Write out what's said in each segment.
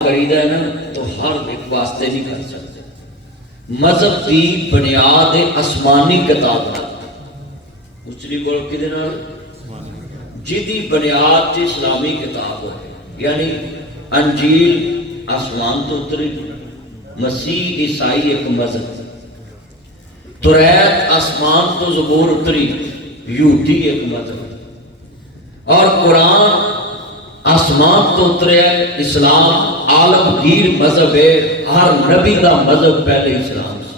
کریدا ہے نا تو ہر ایک واسطے نہیں کر سکتے. مذہب کی بنیاد آسمانی کتاب اچلی بول کے جدی بنیاد سے اسلامی کتاب ہے، یعنی انجیل آسمان تو اتری، مسیح عیسائی ایک مذہب، توریت آسمان تو زبور اتری، یہودی ایک مذہب، اور قرآن آسمان تو اترے اسلام عالمگیر مذہب ہے. ہر نبی دا مذہب پہلے اسلام سے.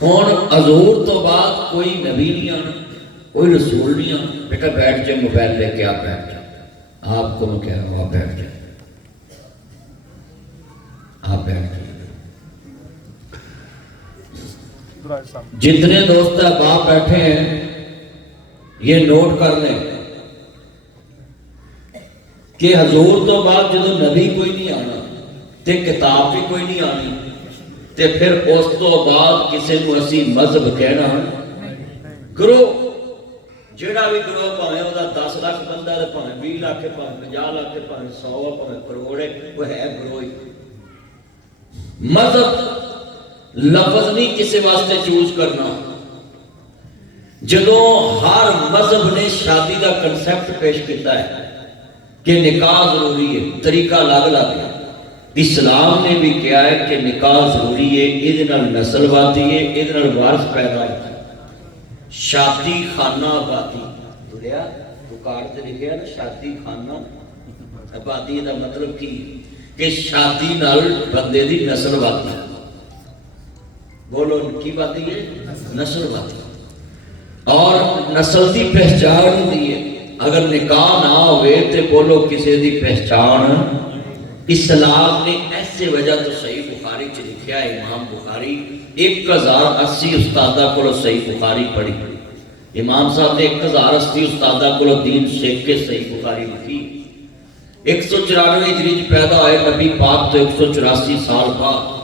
ہون حضور تو بعد کوئی نبی نہیں آنا، کوئی رسول نہیں آنا. بیٹا بیٹھ جائے، موبائل لے کے آپ بیٹھ جائیں، آپ کو میں کہہ رہا ہوں آپ بیٹھ جائیں، آپ بیٹھ جائیں. جتنے دوست احباب بیٹھے ہیں یہ نوٹ کر لیں کہ حضور تو بعد جدو نبی کوئی نہیں آنا تے کتاب بھی کوئی نہیں آنی تے پھر اس تو بعد کسی کو اسی مذہب کہنا گروہ جیڑا بھی گروہ پاویں او دا 10 لاکھ بندہ تے پاویں 20 لاکھ پاویں 50 لاکھ پاویں 100 پاویں کروڑ وہ ہے گروہ. مذہب لفظ نہیں کسی واسطے چوز کرنا. جدو ہر مذہب نے شادی دا کنسپٹ پیش کیتا ہے کہ نکاح ضروری ہے، طریقہ الگ الگ ہے. اسلام نے بھی کیا ہے کہ نکاح ضروری ہے، یہ نسل باتی ہے، یہ وارث پیدا ہوتا ہے. شادی خانہ آبادی بولیا کارڈ سے لکھا نا، شادی خانہ آبادی کا مطلب کی کہ شادی نال بندے دی نسل باتی ہے. بولو کی باتی ہے؟ نسل باتی. اور نسل دی پہچان ہوتی ہے. اگر نکاح نہ ہوئے تو بولو کسی دی پہچان. اسلام نے ایسے وجہ تو صحیح بخاری چ لکھیا ہے، امام بخاری 1080 استادہ کو صحیح بخاری پڑھی. امام صاحب نے 1080 استادہ کو دین سیکھ کے صحیح بخاری لکھی. 194 ہجری پیدا ہوئے نبی پاک تو 184 سال بعد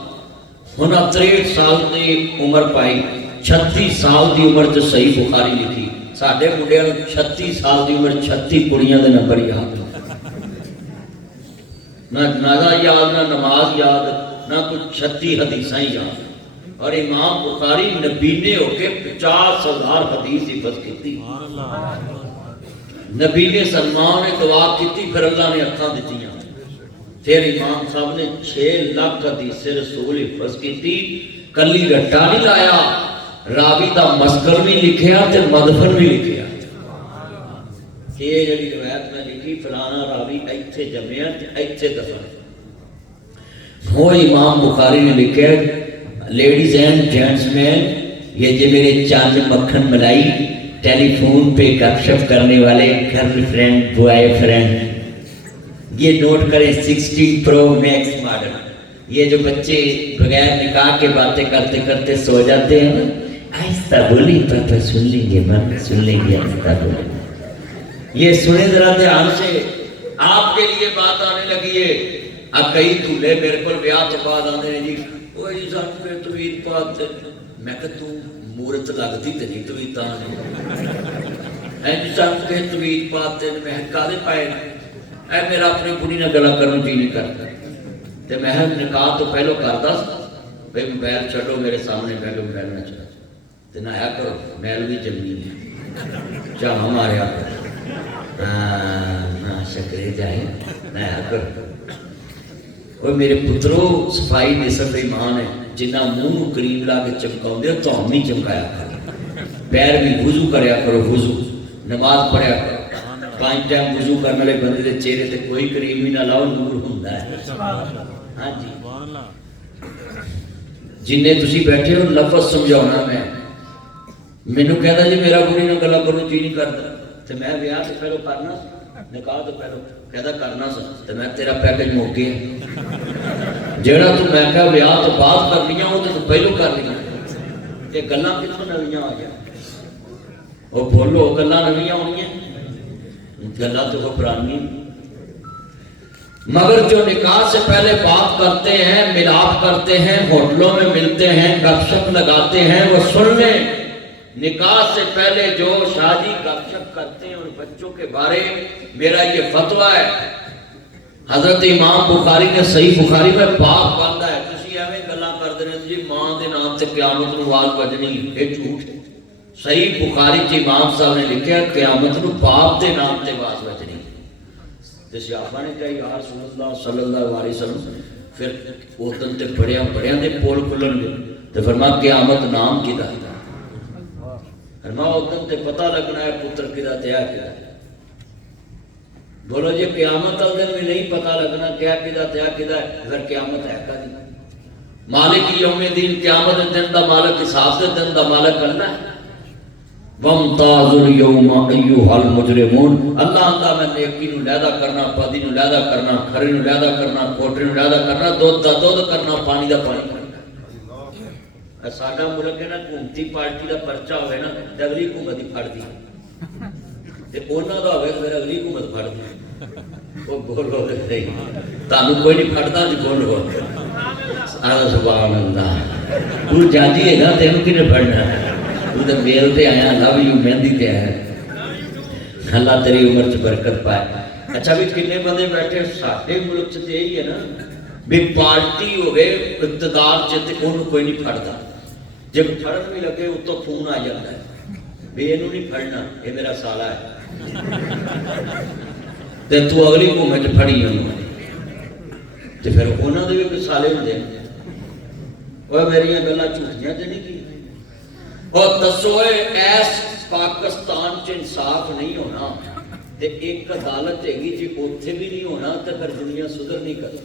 ہن 63 سال دی عمر پائی، 36 سال دی عمر تے صحیح بخاری لکھی. ساڈے منڈیاں 36 سال دی عمر 36 کڑیاں دے نمبر یاد، نہ نازا یاد، نہ نماز یاد، نہ کچھ 36 حدیثاں یاد. اور امام بخاری نبی نے ہو کے 50,000 حدیث حفظ کی. نبی نے سلمان نے دعا کی، پھر اللہ نے اکھاں دتیاں. پھر امام صاحب نے 6 لاکھ حدیث رسول حفظ کی. کلی رٹا نہیں لایا، راوی دا مسکن بھی لکھیا تے مدفن بھی لکھیا. یہ جڑی روایت میں لکھی فلانا راوی ایتھے جمعیا تے ایتھے دفن. وہ امام بخاری نے لکھا لیڈیز اینڈ جینٹس مین، یہ جو میرے چاند مکھن ملائی ٹیلی فون پہ گپ شپ کرنے والے گرل فرینڈ بوائے فرینڈ، یہ نوٹ کریں 16 پرو میکس ماڈل. یہ جو بچے بغیر نکاح کے باتیں کرتے کرتے سو جاتے ہیں نا، آہستہ بولی پاپا سن لیں گے، ماما سن لیں گے، آہستہ بولی. یہ سنیں ذرا دھیان سے، آپ کے لیے بات آنے لگی ہے. اب کئی دولے میرے کو بیاہ تو بعد آنے ہیں جی وہ جی سب پہ تو عید پاک، میں کہ تو مورت لگتی تے نہیں تو عید آنے جی سب پہ تو عید پاک تے میں کالے پائے اے میرا اپنی بڑی نہ گلا کروں جی نہیں کرتا تے میں نکاح تو پہلو کرتا بھئی موبائل چھڑو میرے سامنے پہلو موبائل نہ چلا تے نہ آیا کرو میل بھی جمنی ہے چاہ ہمارے آپ نہ شکرے جائے نہ آیا کرو. وہ میرے پتروں صفائی نصف ایمان ہے، جنہ منہ کریم لا کے چمکاؤں دے تو ہم نہیں چمکایا کرو. پیر بھی وضو کریا کرو، وضو نماز پڑھیا کرو. 5 ٹائم وضو کرنے والے بندے دے چہرے تے کوئی کریم بھی نہ لاؤ، نور ہوندا ہے. ہاں جی جنہیں تسی بیٹھے ہو لفظ سمجھاؤنا میں مینوں کہدا جی میرا بڑی نہ گلا کرو جی نہیں کردا تے میں بیاہ تو پہلو کرنا نکاح تو پہلو کہدا کرنا سا تے میں تیرا پیکج موکے جیڑا تو میں کہا بیاہ تو بات کر لیا وہ تو پہلو کر لیا. یہ گلاں کتوں نویاں آ گیا، وہ بولو گلاں نویاں ہونی ہیں، گلاں تو وہ پرانی. مگر جو نکاح سے پہلے بات کرتے ہیں، ملاپ کرتے ہیں، ہوٹلوں میں ملتے ہیں، گپ شپ لگاتے ہیں، وہ سن لیں. نکاح سے پہلے جو شادی گپ شپ کرتے ہیں ان بچوں کے بارے میرا یہ فتویٰ ہے حضرت امام بخاری نے صحیح بخاری میں باپ بنتا ہے تسی ایویں گلاں کردے نے جی ماں دے نام تے قیامت نو آواز بجنی اے جھوٹ ہے صحیح بخاری چ امام صاحب نے لکھیا قیامت نو باپ دے نام تے آواز بجنی تے صحابہ نے کہا یا رسول اللہ صلی اللہ علیہ وسلم پھر اوتن تے بڑیاں دے پول کھلن گے تے فرمایا قیامت نام کیدا ہے فرمایا اوتن تے پتہ لگنا ہے پتر کیدا تے آ کیدا ہے بولو جی قیامت والے دن بھی نہیں پتہ لگنا کیا کدا تیا کدا ہے اگر قیامت ہے کا نہیں مالک یوم دین قیامت دن دا مالک حساب دے دن دا مالک اللہ ہے وَمْتَازُ الْيَوْمَ أَيُّهَا الْمُجْرِمُونَ اللہ اندہ میں نیکی نو لیدہ کرنا پادی نو لیدہ کرنا کھری نو لیدہ کرنا کوٹری نو لیدہ کرنا دودھ دا دودھ کرنا پانی دا پانی کرنا ساڈا ملک ہے نا حکومتی پارٹی دا پرچہ ہوئے نا اگلی حکومت ہی پھڑ دی تے اونا دا ہوئے پھر اگلی حکومت پھڑ دی وہ بول ہو رہے تانو کوئی نہیں پھڑتا جی بول ہو سبحان اللہ تو جاجی ہے نا تینوں کی نے پھڑنا ہے تو تے میل تے آیا لو یو مہندی تے آیا اللہ تیری عمر چ برکت پائے اچھا بھی کنے بندے بیٹھے ساڈے ملک چ تے یہی ہے نا بھی پارٹی ہوئے اقتدار چ تے اونوں کوئی نہیں پھڑدا جب پھڑن بھی لگے اتوں خون آ جاتا ہے بھی اینوں نہیں پھڑنا یہ میرا سالا ہے تے تو اگلی حکومت پھڑی ہوں تے پھر انہاں دے بھی کوئی سالے ہوندے اوے میریاں گلاں جھوٹیاں تے نہیں کی اور دسو ایس پاکستان چ انصاف نہیں ہونا تے ایک عدالت ہے جی اوتھے بھی نہیں ہونا تے پھر دنیا سدھر نہیں کرتی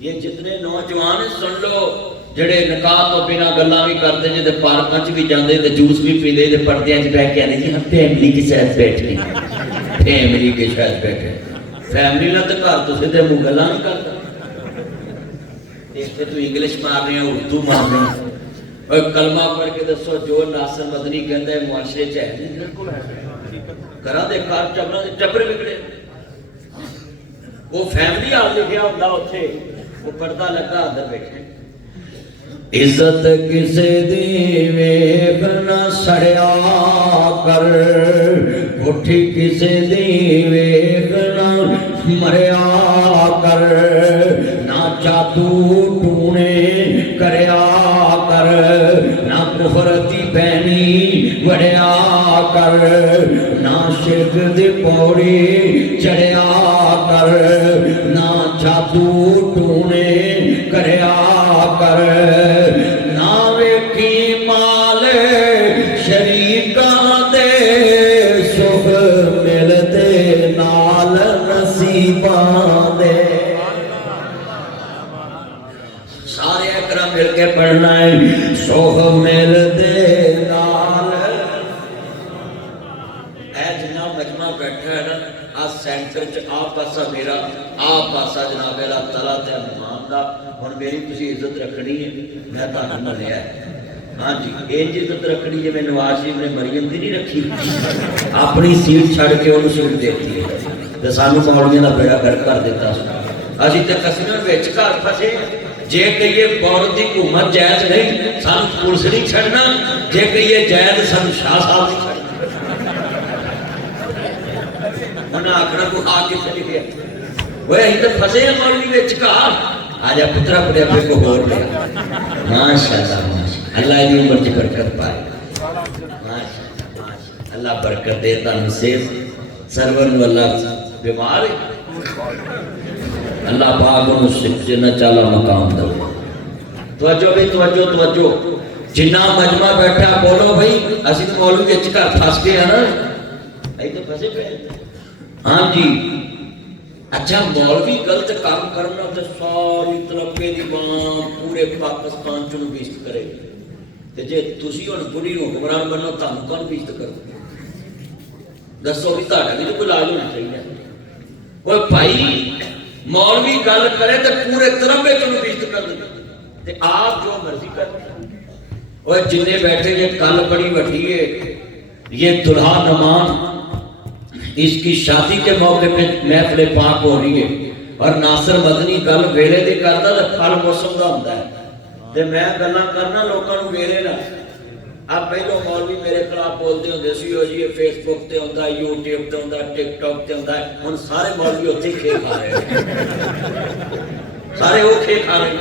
یہ جتنے نوجوان سن لو جڑے نکاح تو بنا گلاں بھی کرتے جے تے پارکاں چ بھی جاندے تے جوس بھی پیندے تے پردیاں چ بیٹھ کے آندے جی ہم فیملی کے ساتھ بیٹھے فیملی کے ساتھ بیٹھے فیملی نہ تے گھر تسی تے منہ گلاں نہیں کردا ایتھے تو انگلش مار رہے ہیں اردو مار رہے ہیں اور کلمہ پڑھ کے دسو جو ناصر مدنی کہندا ہے معاشرے چ ہے بالکل ہے گھراں دے کار چبڑاں دے ٹبر وگڑے وہ فیملی آ لکھیا ہوندا اوتھے وہ پردہ لگا اندر بیٹھے عزت کسے دی ویکھ نہ سڑیا کر اٹھی کسے دی ویکھ نہ مریا کر نہ جادو ٹونے کریا کر نہ کفر دی بینی وڑیا کر نہ شرک دی پوڑی چڑھیا کر نہ جادو ٹونے کریا کر نہ ویکھی مال شریکاں دے سکھ ملتے نال نصیباں دے سارے اکرم مل کے پڑھنا ہے سکھ ملتے نال اے جناب مجمع بیٹھا ہے نا آج سینٹر چ آ پاسا میرا آ پاسا جناب اللہ تعالیٰ تے امام دا ہن میری تسی عزت رکھنی ہے میں تانوں ملیا ہے ہاں جی انج عزت رکھنی جے میں نواز شریف نے مریم دی نہیں رکھی اپنی سیٹ چھڑ کے اونوں سیٹ دیتی ہے تے سانوں مولویاں دا بیڑا گرک کر دیتا اسی تے قسمیں وچ گھر پھسے جے کہیے عورت دی حکومت جائز نہیں سانوں پولیس نہیں چھڑنا جے کہیے جائز سانوں شاہ صاحب نہیں چھڑنا انہاں آکھنا کو آ کے چلی گیا وہ ہی تو پھسے ہیں مولوی وچ گھر آجا پترا پڑے اپنے کو ہور لیا ماشاءاللہ اللہ دی عمر چ برکت پائے ماشاءاللہ اللہ برکت دیتا نصیب سرور نو اللہ بیمار ہے اللہ پاک انہوں سے نہ چالا مقام دو توجہ بھی توجہ جنہ مجمع بیٹھا بولو بھائی اسی تو مولوی کے چکر پھنس گئے ہیں نا ای تو پھنسے پہ ہاں جی اچھا مولوی غلط کام کرنا تو ساری طلبے دی بان پورے پاکستان چنو بیشت کرے تے جے تسی ہن بڑی حکمران بنو تانوں کون بیشت کرو دسو بھی تہاڈا بھی تو کوئی علاج ہونا چاہیے اوے بھائی مولوی گل کرے تے پورے طلبے چنو بیشت کر دے تے آپ جو مرضی کر اوے جنے بیٹھے یہ کل بڑی وڈی ہے یہ دلہا نمان اس کی شادی کے موقع پہ محفل پاک ہو رہی ہے اور ناصر مدنی گل ویلے دی کردا تے پھل موسم دا ہوندا ہے تے میں گلاں کرنا لوکاں نوں ویلے نہ اب پہلو مولوی میرے خلاف بولتے ہوندے سی او جی فیس بک تے ہوندا ہے یوٹیوب تے ہوندا ہے ٹک ٹاک تے ہوندا ہے ہن سارے مولوی اوتھے کھے کھا رہے ہیں سارے وہ کھے کھا رہے ہیں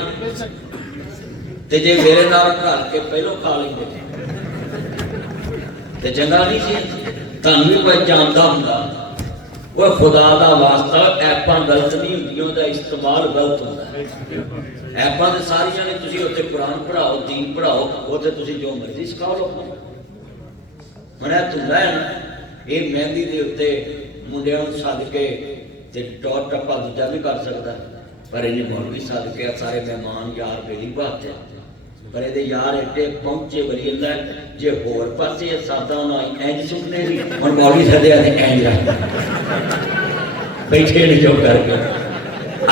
تے جے میرے نال گھر کے پہلو کھا لیندے تے چنگا نہیں سی تانوں بھی کوئی جاندا ہوندا وہ خدا دا واسطہ ایپاں غلط نہیں ہوندیاں دا استعمال غلط ہوندا ہے ایپاں تے ساریاں نے تسی اوتے قرآن پڑھاؤ دین پڑھاؤ اوتے تسی جو مرضی سکھا لو منہ تھوڑا ہے نا یہ مہندی دے اوتے منڈیاں نوں سد کے تے ٹور ٹپا دوجا بھی کر سکدا ہے پر انہیں مولوی سد کے سارے مہمان یار بیلی بات ہے پر یہ یار ایڈے پہنچے ولی اللہ جے ہور پاسے سادہ ہونا اینج سکنے سی اور مولوی سدیا تے اینج بیٹھے نہیں جو کر کے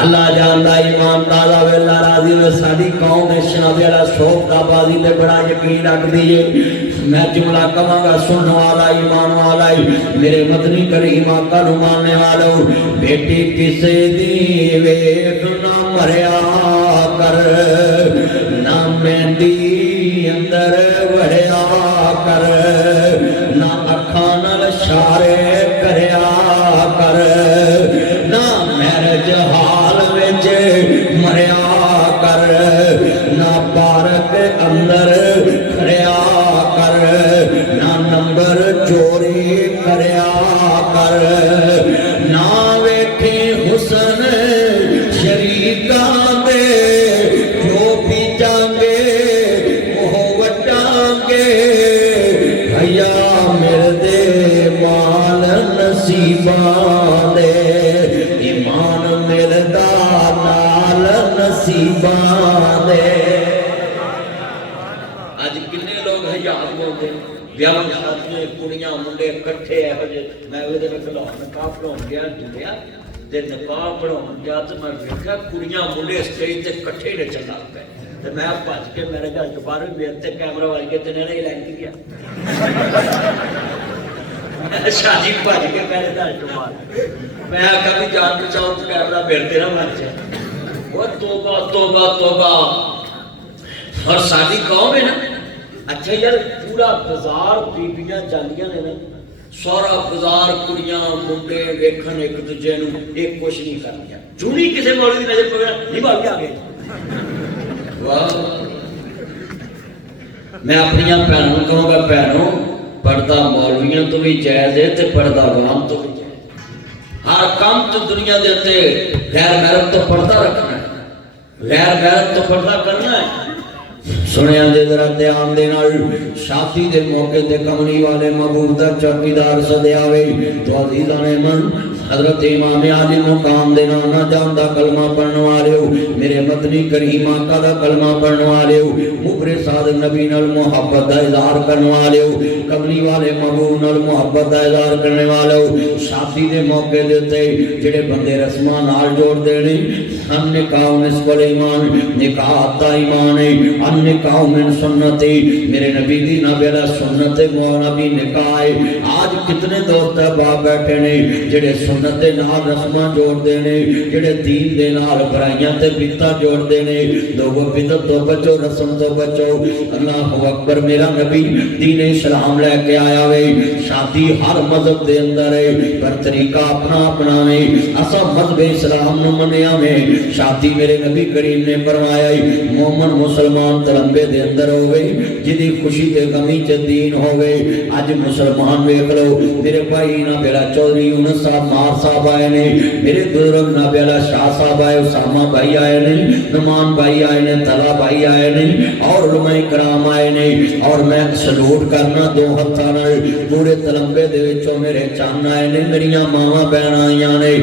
اللہ جاندا ایمان تازہ ویلا راضی میں ساری قوم دے شنابے والا شوق دا بازی تے بڑا یقین رکھدی ہے میں جملہ کہاں گا سننے والا ایمان والا میرے مدنی کریم آقا نو ماننے والو بیٹی کسے دی ویکھ نہ مریا کر نہ مہندی اندر وڑیا کر نہ اکھاں نال اشارے کریا کر نہ مرج حال وچ مریا کر نہ پارک اندر کھڑیا کر نہ نمبر چوری کریا کر نہ ویکھی حسن شریکاں دے جو بیجاں گے وہ وٹاں گے بھیا ملدے مال نصیباں دے ایمان ملدا نال نصیباں دے اج کنے لوگ حجاب بولتے بیاہ شادیاں کڑیاں منڈے کٹھے ہے میں اودے وچ نکاح پڑھاون گیا دنیا تے نکاح پڑھاون گیا تے میں ویکھیا کڑیاں منڈے اسٹیج تے کٹھے نچن لگ پے تے میں بھج کے میرے گھر باہر میرے تے کیمرہ وائی کے تے نہیں لگ گیا شادی بھج کے میرے گھر باہر میں آکھا بھی جان بچاؤ تے کیمرہ میرے تے نہ مر جائے وہ توبہ توبہ توبہ اور ساری قوم ہے نا اچھا یار پورا بازار بیبیاں جاندیاں نے نا سارا بازار کڑیاں منڈے ویکھن ایک دوجے نوں ایک کچھ نہیں کردیاں چونی کسے مولوی دی نظر پہ نہیں بھال کے آ گئے واہ میں اپنی بھینوں کہوں گا بھینوں پردہ مولویاں تو بھی جائز ہے تے پردہ عوام تو بھی جائز ہر کام تو دنیا دے تے غیر غیرت تو پردہ رکھنا ہے غیر غیرت تو پردہ کرنا ہے سنیا دے ذرا دھیان دے نال شادی دے موقع تے کملی والے محبوب دا چوکیدار سدیا وے تو عزیزاں من حضرت امام عالی مقام دے نام نہ جاندا کلمہ پڑھن والےو میرے مدنی کریم آقا دا کلمہ پڑھن والےو مبرر صادق نبی نال محبت دا اظہار کرن والےو کملی والے محبوب نال محبت دا اظہار کرنے والےو شادی دے موقع دے تے جڑے بندے رسماں نال جوڑ دے نے ہم نکاح نصف الایمان نکاح تا ایمان ہے ان نکاح من سنت میرے نبی دی نبی علیہ سنت نبی نکاح ہے آج کتنے دوست احباب بیٹھے نے جڑے سنت دے نال رسماں جوڑ دے نے جڑے دین دے نال برائیاں تے بدعتاں جوڑ دے نے لوگوں بدعت تو بچو رسم تو بچو اللہ اکبر میرا نبی دین اسلام لے کے آیا وے شادی ہر مذہب دے اندر ہے پر طریقہ اپنا اپنا ہے اسا مذہب اسلام نو منیا میں شادی میرے نبی کریم نے فرمایا مومن مسلمان تلمبے دے اندر ہوئے جدی خوشی تے غمی چ دین ہوئے اج مسلمان ویکھ لو میرے بھائی نا بیڑا چودھری یونس صاحب مار صاحب آئے نے میرے بزرگ نا بیڑا شاہ صاحب آئے اسامہ بھائی آئے نے نمان بھائی آئے نے طلا بھائی آئے نے اور علماء کرام آئے نے اور میں سلوٹ کرنا دو ہتھاں نال پورے تلمبے دے وچوں میرے چان آئے نے میریاں ماواں بہن آئیاں نے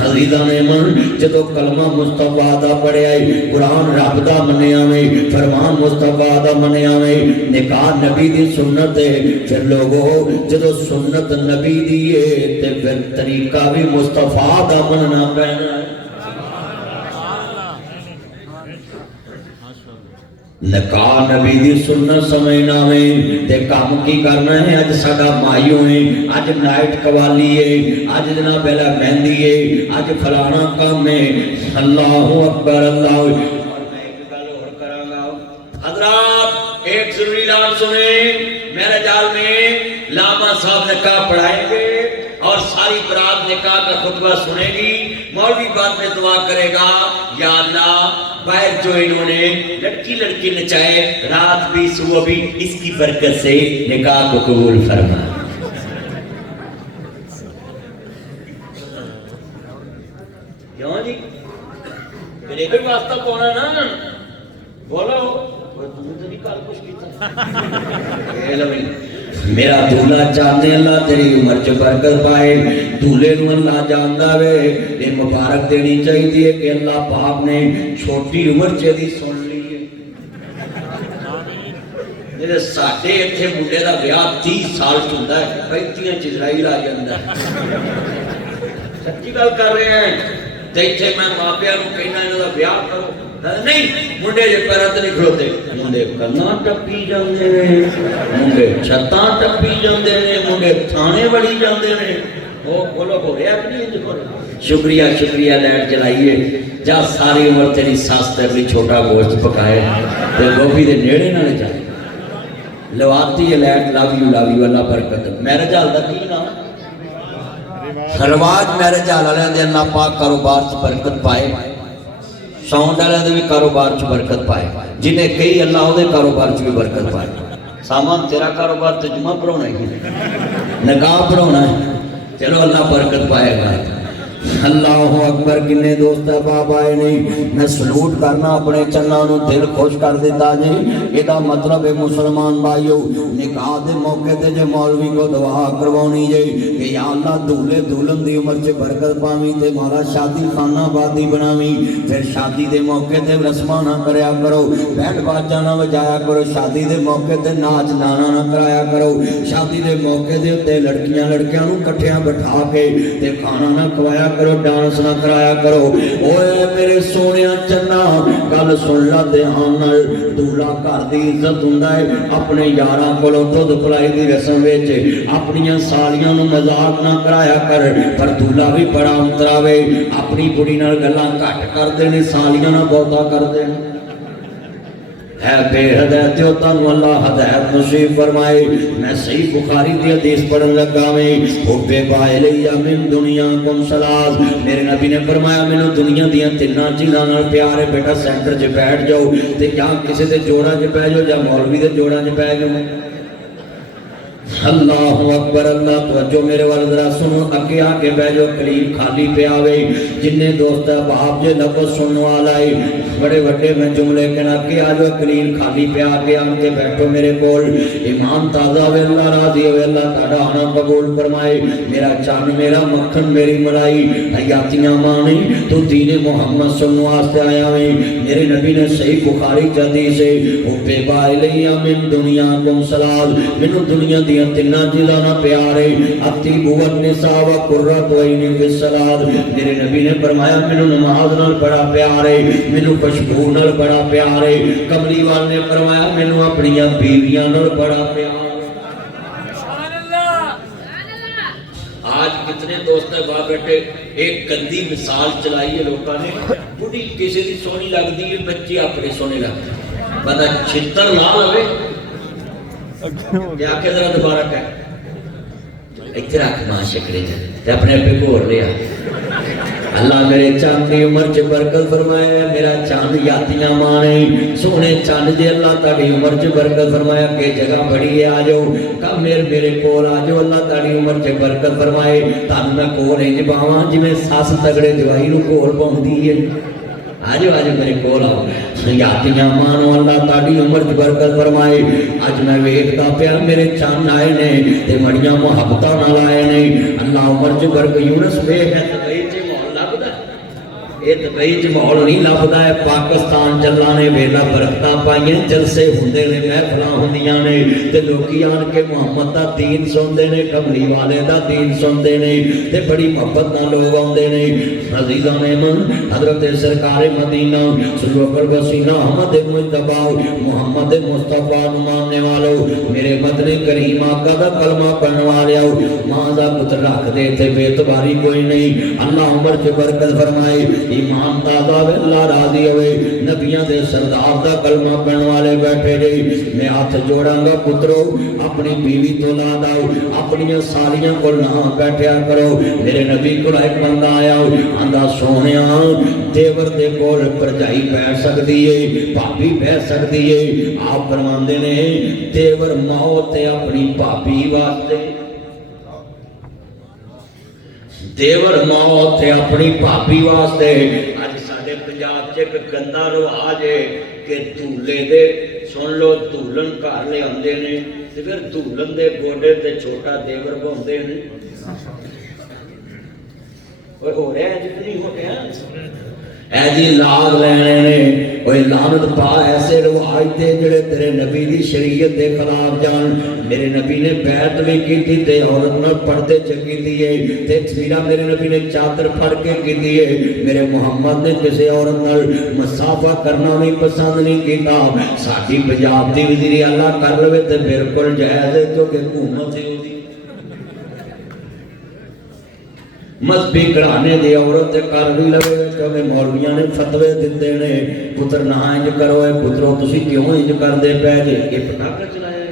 عزیزاں نے من جدوں کلمہ مصطفیٰ دا پڑھیا ہے قرآن رب دا منیا میں فرمان مصطفیٰ دا منیا میں نکاح نبی دی سنت ہے پھر لوگو جدو سنت نبی دی ہے تے پھر طریقہ بھی مصطفیٰ دا مننا پہنا ہے نکاح نبی دی سنت سمجھنا میں تے کام کی کرنا ہے اج ساڈا مائیوں ہے اج نائٹ قوالی ہے اج جناب پہلا مہندی ہے اج فلانا کام ہے اللہ اکبر اللہ اور میں ایک گل اور کراں گا حضرات ایک ضروری اعلان سنیں میرے جال میں لاما صاحب نکاح پڑھائیں گے اور ساری برات نکاح کا خطبہ سنے گی. مولوی بعد میں دعا کرے گا یا اللہ باہر جو انہوں نے لڑکی نچائے رات بھی صبح بھی اس کی برکت سے نکاح کو قبول فرما. کیوں جی میرے بھی واسطہ پونا نا بولو میرا دولہ چاہتے اللہ تیری عمر چ برکت پائے. دولے نو اللہ جاندا وے یہ مبارک دینی چاہیے کہ اللہ پاک نے چھوٹی عمر چ دی سن لی ہے. میرے ساڈے ایتھے منڈے دا بیاہ 30 سال چ ہوندا ہے 35 چ اسرائیل آ جاندا ہے. سچی گل کر رہے ہیں. تے ایتھے میں ماپیاں نو کہنا انہاں دا بیاہ کرو نہیں منڈے جے پیرات نہیں کھڑوتے منڈے کرنا ٹپی جاندے نے منڈے چھتاں ٹپی جاندے نے منڈے تھانے وڑی جاندے نے. او بولو ہو رہا کہ نہیں ہو رہا. شکریہ لائٹ جلائیے جا ساری عمر تیری ساس تے بھی چھوٹا گوشت پکائے تے گوبھی دے نیڑے نہ جائے. لواتی ہے لائٹ لو یو اللہ برکت. میرے جال دا کی نام رواج میرے جال والے دے اللہ پاک کاروبار سے برکت پائے. ساؤنڈ والے دے بھی کاروبار چ برکت پائے. جنہیں کئی اللہ دے کاروبار چ بھی برکت پائے. سامان تیرا کاروبار تے جمعہ پڑھانا ہی نکاح پڑھانا ہے. چلو اللہ برکت پائے گا. اللہ اکبر. کنے دوست احباب آئے نہیں میں سلوٹ کرنا اپنے چناں نو دل خوش کر دیتا جی. یہ مطلب ہے مسلمان بھائیو نکاح دے موقع تے جو مولوی کو دعا کروانی جی کہ یا اللہ دولے دولن دی عمر چ برکت پاویں تے مالا شادی خانہ آبادی بناویں. پھر شادی دے موقع تے رسماں نہ کریا کرو بینڈ باجا نہ بجایا کرو. شادی دے موقع تے ناچ گانا نہ کرایا کرو. شادی دے موقع دے تے لڑکیاں نو کٹھیاں بٹھا کے تے کھانا نہ کھوایا کرو ڈانس نہ کرایا کرو. اوے میرے سونیا چنا گل سن لا دھیان نال. دولہا گھر دی عزت ہوندا ہے. اپنے یاراں کولوں دودھ پلائی دی رسم وچ اپنیاں سالیاں نو مذاق نہ کرایا کر. پر دولہا بھی بڑا انترا وے اپنی کڑی نال گلاں گھٹ کردے نے سالیاں نال بہتا کردے نے. ہے بے ہدایتیو تانوں اللہ ہدایت نصیب فرمائے. میں صحیح بخاری دی حدیث پڑھن لگا میں حب باہلیہ من دنیا کم سلاس. میرے نبی نے فرمایا مینوں دنیا دیاں تیناں چیزاں نال پیار ہے بیٹا. سینٹر 'چ بیٹھ جاؤ تے یا کسی دے جوڑاں 'چ پے جاؤ یا مولوی دے جوڑاں 'چ پے جاؤ. اللہ اکبر. اللہ توجہ میرے والے ذرا سنو اگے آ کے بیٹھ جاؤ. کلیم خالی پیا وے. جننے دوست باپ جے لفظ سننے والا ہے بڑے بڑے میں جملے کہنا کہ آ جاؤ. کلیم خالی پیا کے آن کے بیٹھو میرے کول. ایمان تازہ وے اللہ راضی ہوئے اللہ تہاڈا آنا قبول فرمائے. میرا چان میرا مکھن میری ملائی حیاتیاں مانی تو دین محمد سننے واسطے آیا وے. میرے نبی نے صحیح بخاری حدیث ہے حب باہلیہ من دنیا کم سلال. مینوں دنیا دی تیناں چیزاں نہ پیارے الطیب والنساء وقرۃ عین فی الصلاۃ. میرے نبی نے فرمایا مینوں نماز نال بڑا پیار ہے مینوں خوشبو نال بڑا پیار ہے. کملی والے نے فرمایا مینوں اپنی بیویاں نال بڑا پیار ہے. سبحان اللہ. آج کتنے دوست باپ بیٹھے ایک گندی مثال چلائی ہے لوگوں نے. بڑھی کسی دی سونی لگدی ہے بچی اپنی سونی لگدی ہے. بندہ چھتر نہ لوے یا کہ ذرا دوبارہ کہہ اتھے رکھ ماں شکرے جائے اپنے پہ گور لیا. اللہ میرے چاند کی عمر چ برکت فرمایا. میرا چاند یاتیاں مانے سونے چاند جے اللہ تاڑی عمر چ برکت فرمایا. کہ جگہ بڑی ہے آ جاؤ کم میرے کول آ جاؤ. اللہ تاڑی عمر چ برکت فرمائے. تانوں میں کول انج پاواں جویں ساس تگڑے جوائی نو کول پاوندی ہے. آجو میرے کول آؤ. یاتیاں مانو اللہ تاڑی عمر چ برکت فرمائے. اج میں ویکھدا پیا میرے چان آئے نے تے بڑیاں محبتاں نال آئے نے. اللہ عمر چ برکت. یونس ویکھ دبئی چ ماحول لبدا یہ دبئی چ ماحول نہیں لبدا ہے. پاکستان چلا نے ویلا برکتاں پائیاں جلسے ہوندے نے محفلاں ہوندیاں نے تے لوکی آن کے محمد دا دین سنتے نے کملی والے دا دین سنتے نے تے بڑی محبت نال لوگ آندے نے. عزیزان من حضرت سرکار مدینہ سلوک الوسیلہ احمد مجتبی محمد مصطفیٰ ماننے والو میرے مدنی کریم آقا دا کلمہ پڑھنے والو ماں دا پتر رکھ دے تے بے اعتباری کوئی نہیں. اللہ عمر چ برکت فرمائے. ایمان تازہ وے اللہ راضی ہوئے نبیاں دے سردار دا کلمہ پڑھن والے بیٹھے جی میں ہاتھ جوڑاں گا پترو اپنی بیوی تو لا داؤ اپنی سالیاں کو نہ بیٹھیا کرو میرے نبی کو ایک بندہ آیا آندا سونیاں دیور دے کول پرجائی بیٹھ سکتی ہے بھابی بیٹھ سکتی ہے آپ فرماندے نے دیور موت اپنی بھابی واسطے دیور موت اپنی بھابی واسطے اج ساڈے پنجاب چ ایک گندا رواج ہے کہ دھولے دے سن لو دھولن گھر لے آندے نے تے پھر دھولن دے گوڈے تے چھوٹا دیور بہندے نے اوے ہو رہا ہے جتنی ہو رہا اے جی لاگ لینے نے اوے لعنت پا ایسے رواج تے جڑے تیرے نبی دی شریعت دے خلاف جان میرے نبی نے بیعت بھی کیتی تے عورت نال پردے چ کیتی ہے تے میرا میرے نبی نے چادر پھڑ کے کیتی ہے میرے محمد نے کسے عورت نال مسافہ کرنا بھی پسند نہیں کیتا ساڈی پنجاب دی وزیر اعلی کر لوے تے بالکل جائز ہے کیونکہ حکومت ہے اودی مذہبی کڑھانے دی عورت کر بھی لوے کیونکہ مولویاں نے فتوے دیتے نے پتر نہ انج کرو اے پترو تسی کیوں انج کردے پے جے یہ پٹاخہ چلایا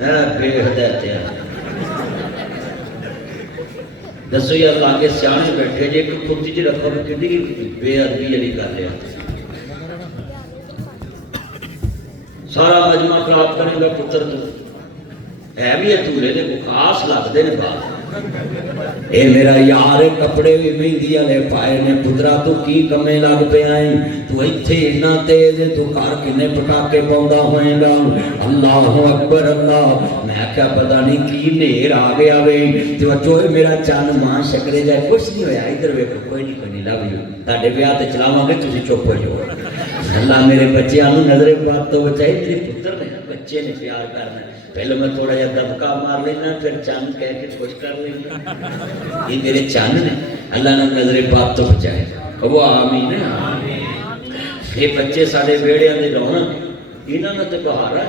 ہے بے ہدایت ہے دسو یا اللہ کے سیانے بیٹھے جے ایک کتی چ رکھو کڈی بے ادبی علی کر لیا سارا مجمع خراب کرے گا پتر تو ہے بھی ادھورے نے کو خاص لگتے نے بات اے میرا یار کپڑے بھی مہندی والے پائے نے پترا تو کی کمے لگ پہ آئیں تو ایتھے اتنا تیز تو گھر کنے پٹاکے پاؤندا ہوئے گا اللہ اکبر اللہ میں کیا پتہ نہیں کی نیر آ گیا وے تو جو میرا چن ماں شکرے جائے کچھ نہیں ہویا ادھر ویکھو کوئی نہیں لو یو تہاڈے بیاہ تے چلاواں گے تسی چپ ہو جاؤ اللہ میرے بچیاں نوں نظر بات تو بچائی تیرے پتر نے بچے نے پیار کرنا پہلے میں تھوڑا جا دبکا مار لینا پھر چند کہہ کے خوش کر لینا یہ میرے چند نے اللہ نے نظر بات تو بچائے وہ آمین ہے یہ بچے سارے بیڑیاں دے رونق انہاں نے تے بہار ہے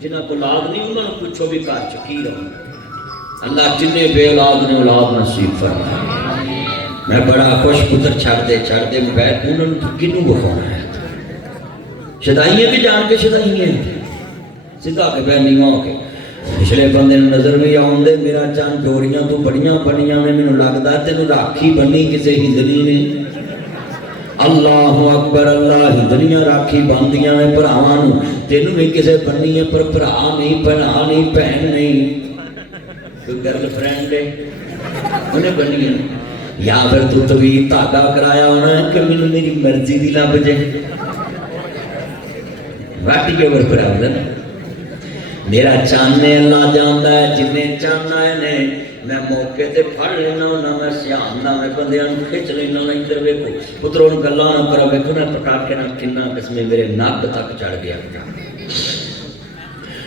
جنہاں کو اولاد نہیں انہاں نے پوچھو بھی کر چکی رونق اللہ جنے بے اولاد نے اولاد نصیب فرمائے میں بڑا خوش پتر چھڑ دے مبید انہوں نے کنوں بخونا ہے شدائیاں بھی جان کے شدائیاں سدھا کے بہن نہیں ہو کے پچھلے بندے نظر بھی آؤں دے میرا چند جوڑیاں تو بڑیاں بنیاں میں مینوں لگدا تینوں راکھی بنی کسے ہندنی نے اللہ اکبر اللہ ہندنیاں راکھی بندیاں نے بھراواں نوں تینوں بھی کسے بنی ہے پر بھرا نہیں بنا نہیں بہن نہیں کوئی گرل فرینڈ ہے انہیں بنی ہے یا پھر تو طویل دھاگا کرایا ہونا ہے کہ مینوں میری مرضی دی لب جائے واٹی کے اوپر پڑا میرا چاندے اللہ جاندا ہے جنہیں چاندہ ہے نے میں موقع تے پھڑ لینا ہونا میں سیاح میں بندیاں نوں کھچ لینا ہونا ادھر ویکھو پتروں نوں گلاں نہ کرو ویکھو نا پٹاکے نال کنا قسمیں میرے نک تک چڑھ گیا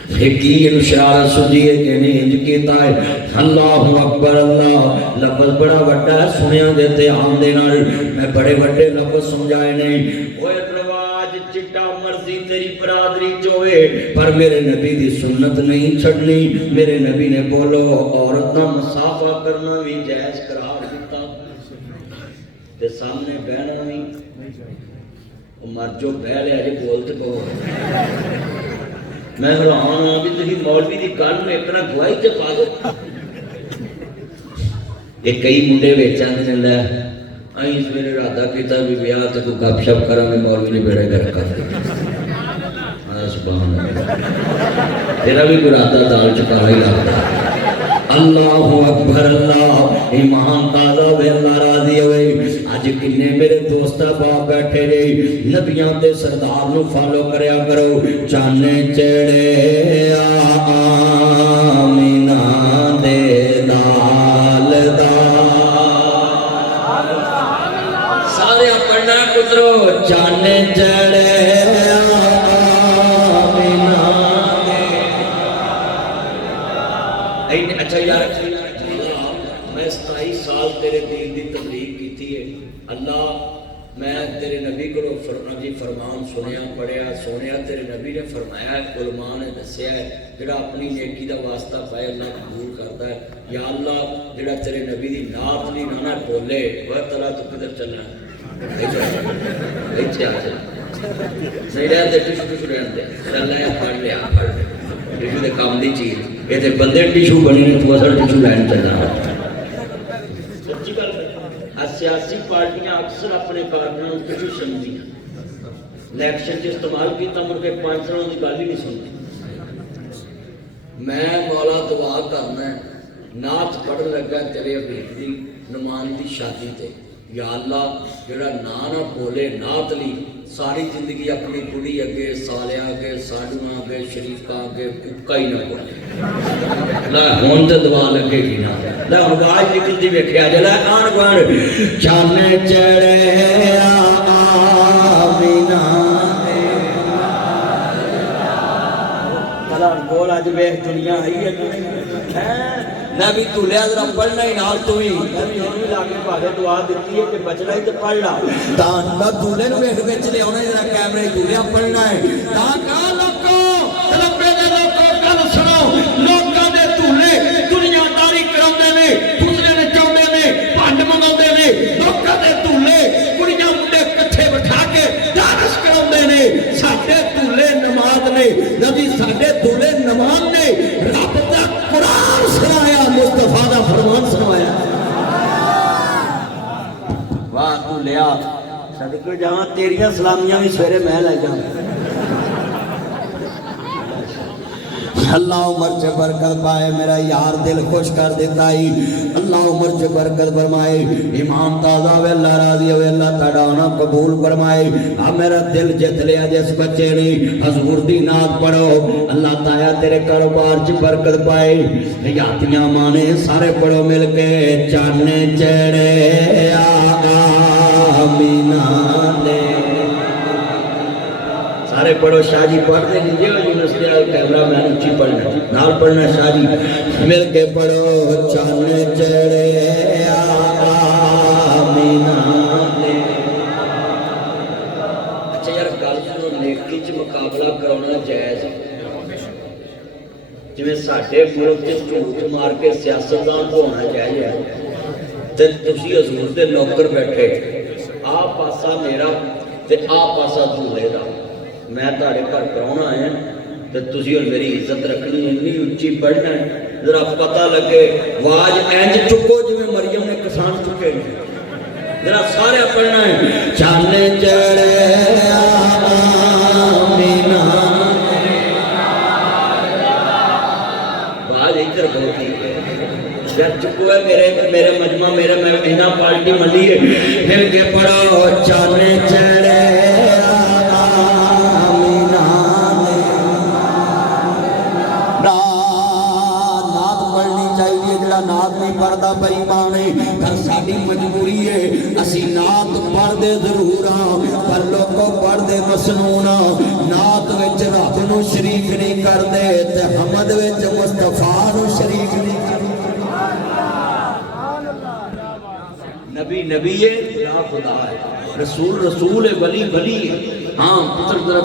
پھکی اشارہ سنجیے کہ نہیں انج کیتا ہے اللہ اکبر اللہ لفظ بڑا وڈا ہے سنیا دیتے آمدے نال میں بڑے وڈے لفظ سمجھائے نہیں اوے رواج چٹا مرضی تیری برادری چوے پر میرے نبی دی سنت نہیں چھڑنی میرے نبی نے بولو عورت دا مسافہ کرنا بھی جائز قرار دیتا تے سامنے بہنا بھی مر جو بہ لے اجے بولتے بہت میں حیران ہوں کہ تسی مولوی دی گل میں اتنا گواہی تے پا دو یہ کئی منڈے ویچاں دے لے آئی اس میرے ارادہ کیتا بھی بیاہ تے کوئی گپ شپ کریں گے مولوی نے بیڑے گھر کر دیا سبحان اللہ تیرا بھی کوئی ارادہ دال چکا ہی لگتا اللہ اکبر اللہ ایمان تازہ وے اللہ راضی ہوئے آج کنے میرے دوستہ باپ بیٹھے رہے نبیاں دے سردار نو فالو کریا کرو چانے چڑے آمینہ دے لال دا سارے پڑھنا کترو چانے چڑے اچھا یار میں 27 سال تیرے دین دی تبلیغ کیتی ہے اللہ میں تیرے نبی کو جی فرمان سنیا پڑھیا سونے تیرے نبی نے فرمایا ہے، علماء نے دسیا ہے جڑا اپنی نیکی دا واسطہ پائے اللہ قبول کرتا ہے. یا اللہ جڑا تیرے نبی دی نعت نہیں نہ بولے وہ تلا تو کدھر چلنا ہے نہیں رہتے ٹیشو ٹیشو رہتے چل لیا پڑھ لیا ٹیشو دے کام دی چیز یہ بندے ٹیشو بنی نے تو اصل ٹیشو لین چلنا. سیاسی پارٹیاں اکثر اپنے کارکنوں کو ٹیشو سمجھتی ہیں الیکشن سے استعمال کیا مڑ کے 5 سالوں کی گل ہی نہیں سنتی. میں مولا دعا کرنا نعت پڑھن لگا تیرے حبیب دی نمان دی شادی تے یا اللہ جڑا نہ بولے نعت لی ساری زندگی اپنی کڑی اگے سالیا اگے ساڈواں اگے شریفاں اگے ککا ہی نہ بولے لا ہون تے دعا لگے گی نا لا آواز نکلتی ویکھیا جلا آن گوان چانے چڑھے آمینہ بول آج ویکھ دنیا آئی ہے نبی دولیا ذرا پڑھنا ہی نال تو ہی نبی ہن بھی لاگے پاوے دعا دتی ہے کہ بچنا ہی تے پڑھ لا تا دولے نو ویکھ وچ لے اونا ذرا کیمرے دولیا پڑھنا ہے تا کا لوکو ربے دے لوکو گل سنو لوکاں دے دولے دنیا داری کراندے نے دوسرے نے چاوندے نے بھنڈ منگاوندے نے لوکاں دے دولے کڑیاں منڈے کٹھے بٹھا کے دارش کراوندے نے ساڈے دولے نماز نے نبی ساڈے دولے نماز نے رب دا قرآن سنایا مصطفیٰ دا فرمان سنایا. واہ تو لیا صدقے جہاں تیریاں سلامیاں بھی سویرے میں لے جاؤں. اللہ عمر سے برکت پائے میرا یار دل خوش کر دیتا ہی اللہ عمر سے برکت فرمائے امام تازہ ہوئے اللہ راضی ہوئے اللہ تڑانا قبول فرمائے. اب میرا دل جت لیا جس بچے نے حضور دی نعت پڑھو اللہ تعالیٰ تیرے کاروبار سے برکت پائے. یاتیاں مانے سارے پڑھو مل کے چانے چڑھے آمینہ نے سارے پڑھو شاہ جی پڑھتے لیجئے اور یونیورسٹی کیمرہ میں اچھی پڑھنا نال پڑھنا شاہ جی مل کے پڑھو چانے چڑھے آمینہ نے. اچھا یار گل سنو نیکی چ مقابلہ کرانا جائز جویں ساڈے ملک وچ جھوٹ مار کے سیاستدان ہونا جائز ہے تے تسی حضور دے نوکر بیٹھے آ پاسا میرا تے آ پاسا دولے دا میں تاڑے گھر کراؤنا آیا تو تسی اور میری عزت رکھنی اتنی اچھی پڑھنا ہے ذرا پتہ لگے واج اینج چکو جو میں مریم نے کسان چکے ذرا سارے پڑھنا ہے چانے چڑھے آمینہ واج ادھر بہت ہی جب چکو ہے میرے مجمع میرے میں اینا پارٹی ملی ہے پھر کے پڑھو چانے چڑھے پردہ بریمانے گھر ساڑی مجبوری ہے اسی نات پردے ضرور پر لوگوں پردے مسنون نات وچ رب نو شریک نہیں کر دے تے حمد وچ مصطفیٰ نو شریک نہیں کر دے. نبی نبی ہے یا خدا ہے رسول رسول ہے ولی ولی ہے. ہاں پتر ذرا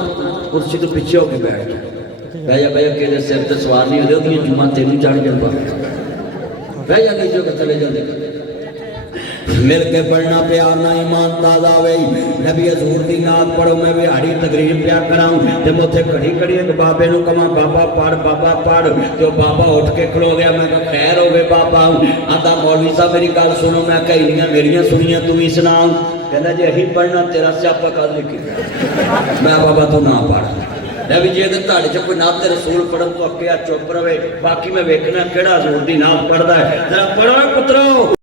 کرسی تو پیچھے ہو کے بیٹھ بھیا بھیا کہ سر تے سوار نہیں ہوتے ہوتی جمعہ تینوں چڑھ جاتا بھیا نیچے کو چلے جاندے مل کے پڑھنا پیار نہ ایمان تازہ ہوئی نبی حضور دی نعت پڑھو میں بھی ہاڑی تقریر پیا کراؤں تے مجھے کھڑی کھڑی ایک بابے نو کما بابا پڑھ جو بابا اٹھ کے کھلو گیا میں کہا خیر ہوگے بابا آدھا مولوی صاحب میری گل سنو میں کہیلیاں میریاں سنیاں تم ہی سناؤ کہنا جی یہی پڑھنا تیرا سیاپا کد لکھی میں بابا تو نہ پڑھ نبی جی اگر تاڑے چ کوئی نعت رسول پڑھن تو اکیا چپ رہے باقی میں ویکھنا کیڑا حضور دی نعت پڑھدا ہے ذرا پڑھو پترو.